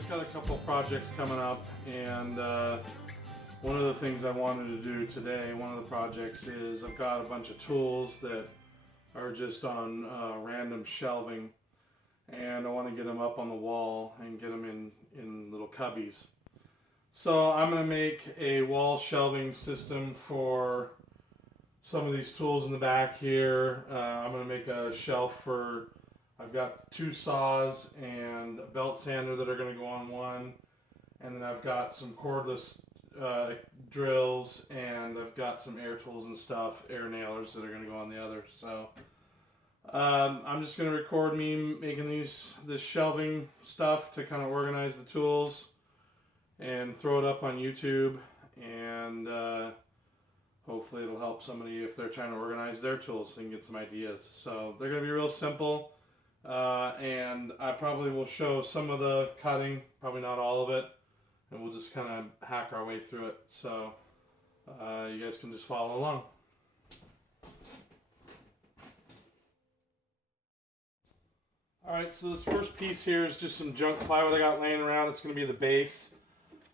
I've got a couple projects coming up, and one of the things I wanted to do today, one of the projects is I've got a bunch of tools that are just on random shelving, and I want to get them up on the wall and get them in little cubbies. So I'm going to make a wall shelving system for some of these tools in the back here. I'm going to make a shelf for, I've got 2 saws and a belt sander that are going to go on one, and then I've got some cordless drills, and I've got some air tools and stuff, air nailers that are going to go on the other. So I'm just going to record me making this shelving stuff to kind of organize the tools and throw it up on YouTube, and hopefully it'll help somebody if they're trying to organize their tools so they can get some ideas. So they're going to be real simple, and I probably will show some of the cutting, probably not all of it, and we'll just kind of hack our way through it. So you guys can just follow along. Alright, so this first piece here is just some junk plywood I got laying around. It's going to be the base.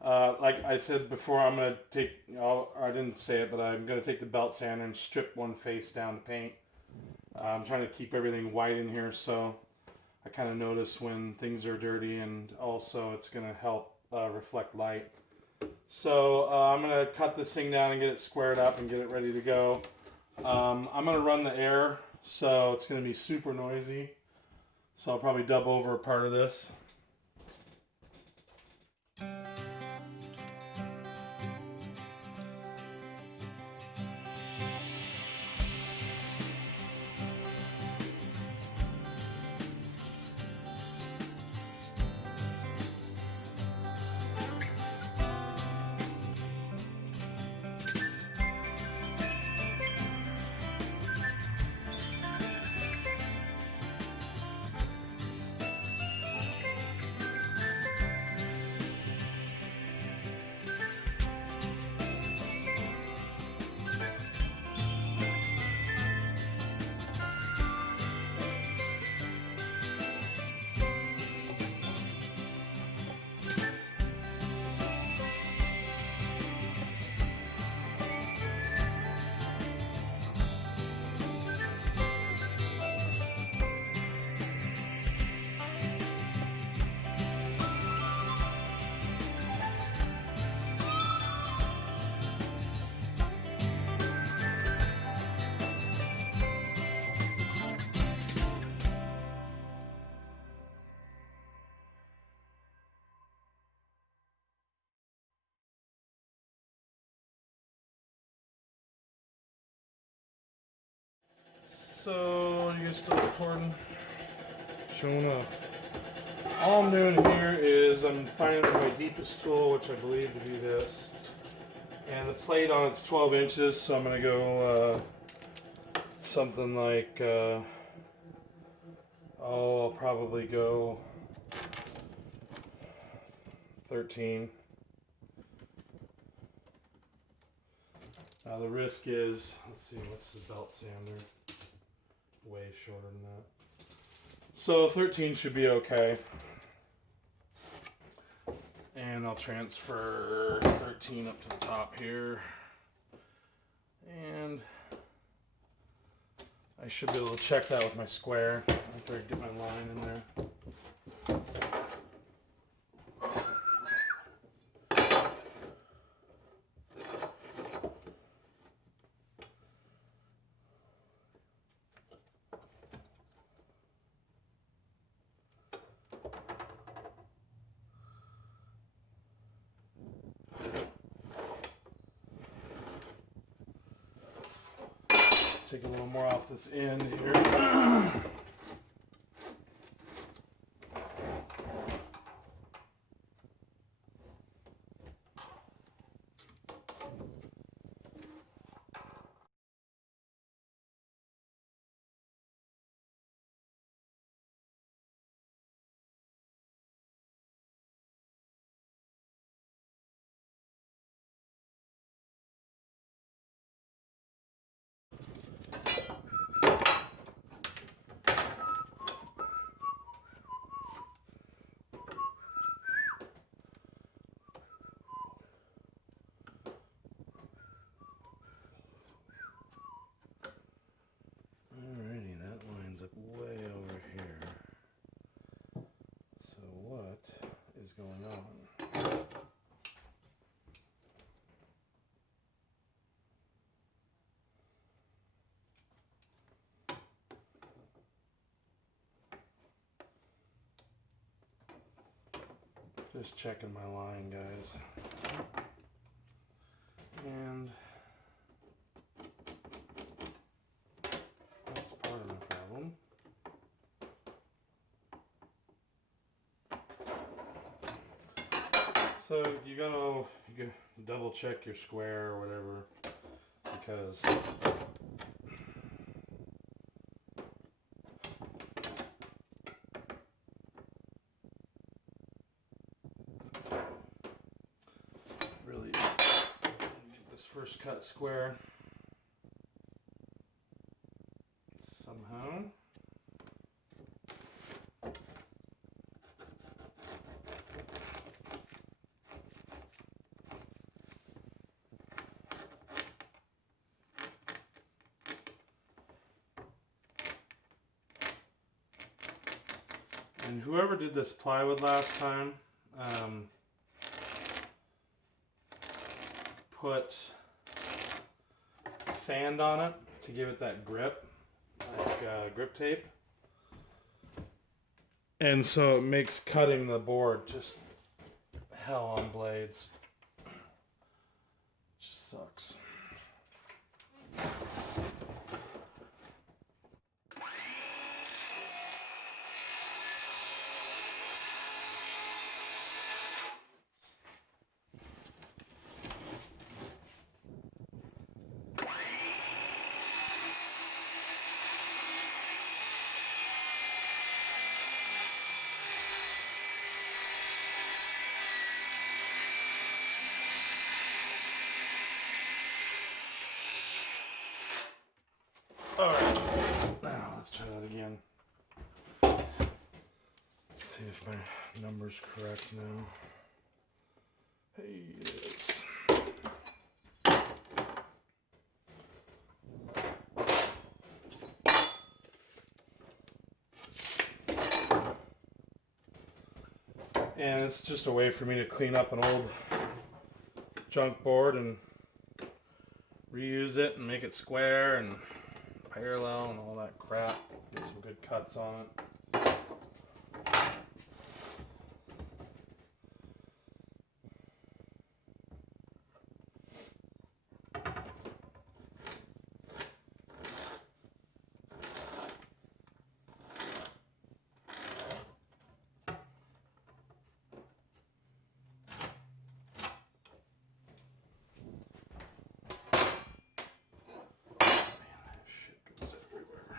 Like I said before, I'm going to take, I didn't say it, but I'm going to take the belt sander and strip one face down to paint. I'm trying to keep everything white in here, so I kind of notice when things are dirty, and also it's going to help reflect light. So I'm going to cut this thing down and get it squared up and get it ready to go. I'm going to run the air, so it's going to be super noisy. So I'll probably dub over a part of this. So, you guys still recording? Showing off. All I'm doing here is I'm finding my deepest tool, which I believe to be this. And the plate on it's 12 inches, so I'm going to go something like, I'll probably go 13. Now the risk is, let's see, what's the belt sander? Way shorter than that. So 13 should be okay. And I'll transfer 13 up to the top here. And I should be able to check that with my square after I get my line in there. Take a little more off this end here. Just checking my line, guys. And that's part of the problem. So you gotta double check your square or whatever, because really get this first cut square somehow. And whoever did this plywood last time, put sand on it to give it that grip, like grip tape. And so it makes cutting the board just hell on blades. Just sucks. Alright, now let's try that again. See if my number's correct now. Hey, it is. And it's just a way for me to clean up an old junk board and reuse it and make it square and parallel and all that crap. Get some good cuts on it. Man, that shit goes everywhere.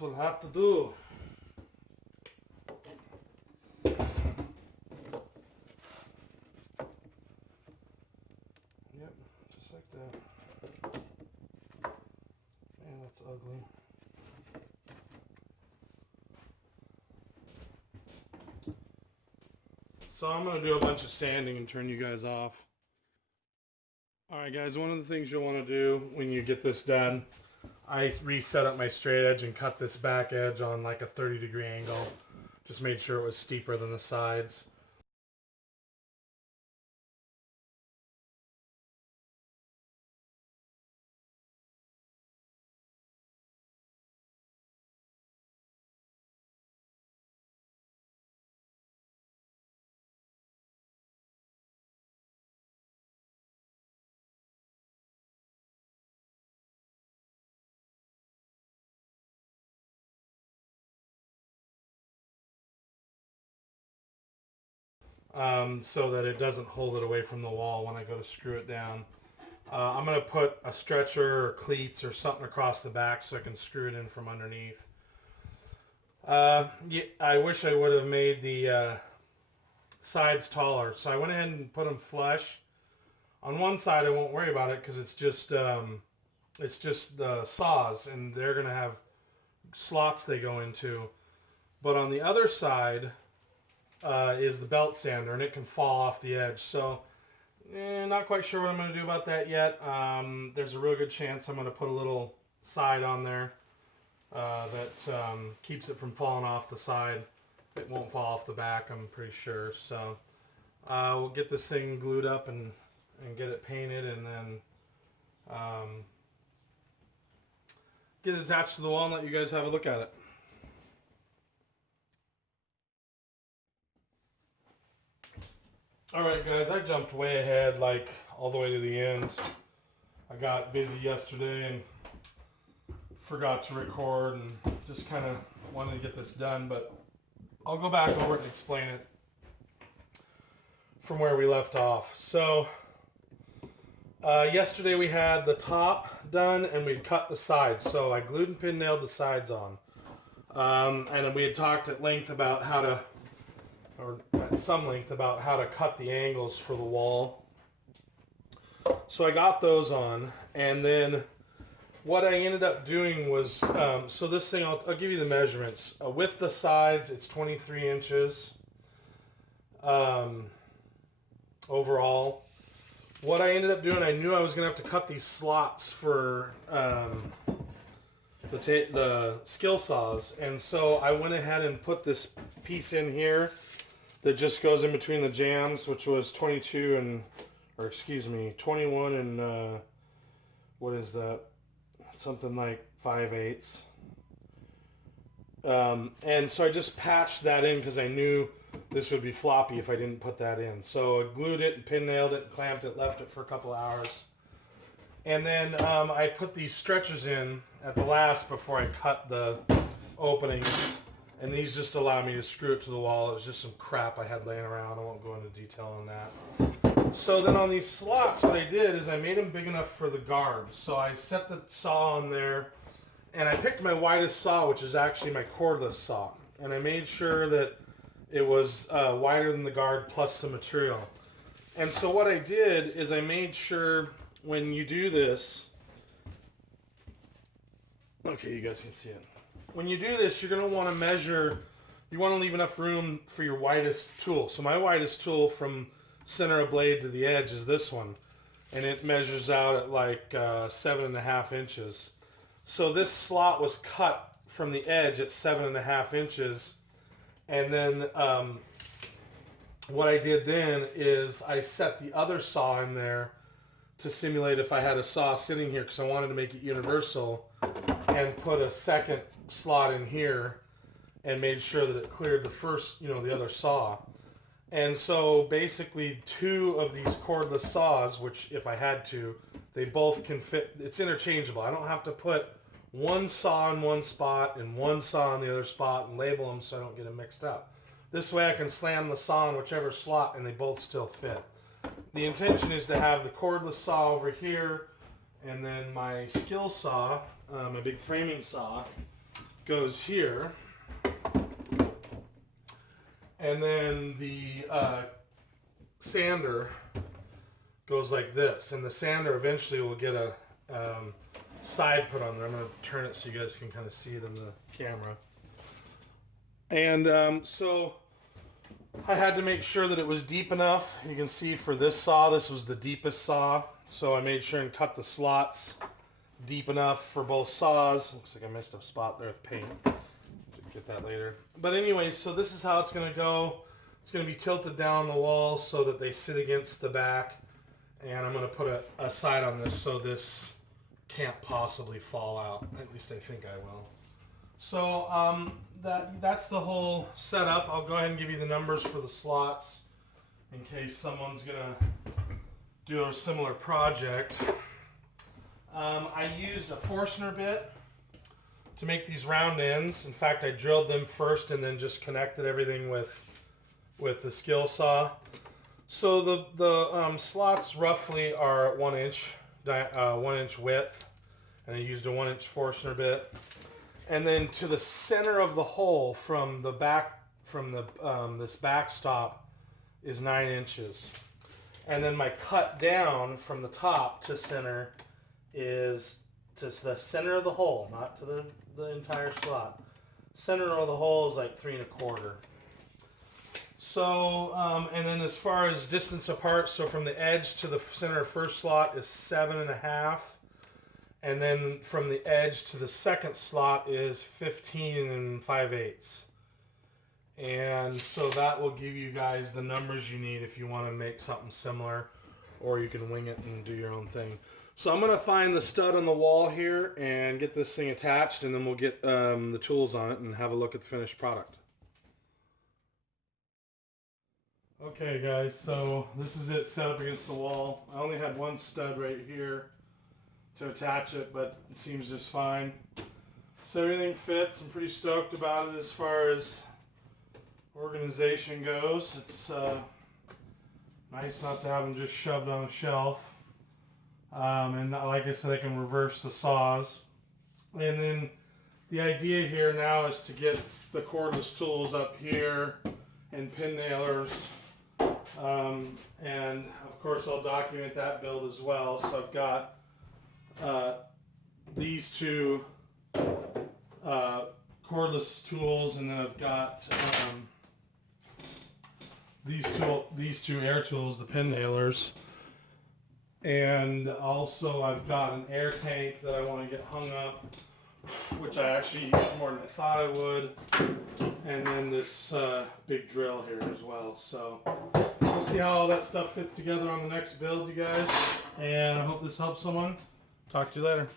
this will have to do. Yep, just like that. Man, that's ugly. So I'm going to do a bunch of sanding and turn you guys off. Alright guys, one of the things you'll want to do when you get this done, I reset up my straight edge and cut this back edge on like a 30-degree angle. Just made sure it was steeper than the sides. So that it doesn't hold it away from the wall when I go to screw it down. I'm going to put a stretcher or cleats or something across the back so I can screw it in from underneath. Yeah, I wish I would have made the sides taller. So I went ahead and put them flush. On one side I won't worry about it because it's just the saws and they're going to have slots they go into. But on the other side is the belt sander, and it can fall off the edge. So, not quite sure what I'm going to do about that yet. There's a real good chance I'm going to put a little side on there that keeps it from falling off the side. It won't fall off the back, I'm pretty sure. So, we'll get this thing glued up and get it painted, and then get it attached to the wall and let you guys have a look at it. Alright guys, I jumped way ahead, like all the way to the end. I got busy yesterday and forgot to record and just kind of wanted to get this done, but I'll go back over it and explain it from where we left off. So yesterday we had the top done and we'd cut the sides. So I glued and pin nailed the sides on. And then we had talked at length about how to, or at some length about how to cut the angles for the wall. So I got those on, and then what I ended up doing was, so this thing, I'll give you the measurements. With the sides, it's 23 inches overall. What I ended up doing, I knew I was going to have to cut these slots for the skill saws, and so I went ahead and put this piece in here that just goes in between the jambs, which was 21 and what is that? Something like 5/8. And so I just patched that in because I knew this would be floppy if I didn't put that in. So I glued it and pin nailed it, clamped it, left it for a couple hours. And then I put these stretchers in at the last before I cut the openings. And these just allow me to screw it to the wall. It was just some crap I had laying around. I won't go into detail on that. So then on these slots, what I did is I made them big enough for the guard. So I set the saw on there, and I picked my widest saw, which is actually my cordless saw. And I made sure that it was wider than the guard plus some material. And so what I did is I made sure when you do this, okay, you guys can see it. When you do this, you're going to want to measure, you want to leave enough room for your widest tool. So my widest tool from center of blade to the edge is this one. And it measures out at like 7.5 inches. So this slot was cut from the edge at 7.5 inches. And then what I did then is I set the other saw in there to simulate if I had a saw sitting here because I wanted to make it universal, and put a second slot in here and made sure that it cleared the first, the other saw. And so basically 2 of these cordless saws, which if I had to, they both can fit, it's interchangeable. I don't have to put one saw in one spot and one saw in the other spot and label them so I don't get them mixed up. This way I can slam the saw in whichever slot and they both still fit. The intention is to have the cordless saw over here and then my skill saw, my big framing saw, goes here, and then the sander goes like this, and the sander eventually will get a side put on there. I'm going to turn it so you guys can kind of see it in the camera. And so I had to make sure that it was deep enough. You can see for this saw, this was the deepest saw, so I made sure and cut the slots deep enough for both saws. Looks like I missed a spot there with paint. Get that later. But anyway, so this is how it's going to go. It's going to be tilted down the wall so that they sit against the back, and I'm going to put a side on this so this can't possibly fall out. At least I think I will. So that's the whole setup. I'll go ahead and give you the numbers for the slots in case someone's going to do a similar project. I used a Forstner bit to make these round ends. In fact, I drilled them first and then just connected everything with the skill saw. So the slots roughly are 1 inch, 1 inch width, and I used a 1 inch Forstner bit. And then to the center of the hole from the back, from the this backstop, is 9 inches. And then my cut down from the top to center is to the center of the hole, not to the entire slot. Center of the hole is like 3 1/4. So, and then as far as distance apart, so from the edge to the center first slot is 7 1/2. And then from the edge to the second slot is 15 5/8. And so that will give you guys the numbers you need if you want to make something similar, or you can wing it and do your own thing. So I'm going to find the stud on the wall here and get this thing attached, and then we'll get the tools on it and have a look at the finished product. Okay guys, so this is it set up against the wall. I only had one stud right here to attach it, but it seems just fine. So everything fits. I'm pretty stoked about it as far as organization goes. It's nice not to have them just shoved on a shelf. And like I said, I can reverse the saws. And then the idea here now is to get the cordless tools up here and pin nailers. And of course I'll document that build as well. So I've got these two cordless tools, and then I've got these two air tools, the pin nailers. And also I've got an air tank that I want to get hung up, which I actually used more than I thought I would. And then this big drill here as well. So we'll see how all that stuff fits together on the next build, you guys. And I hope this helps someone. Talk to you later.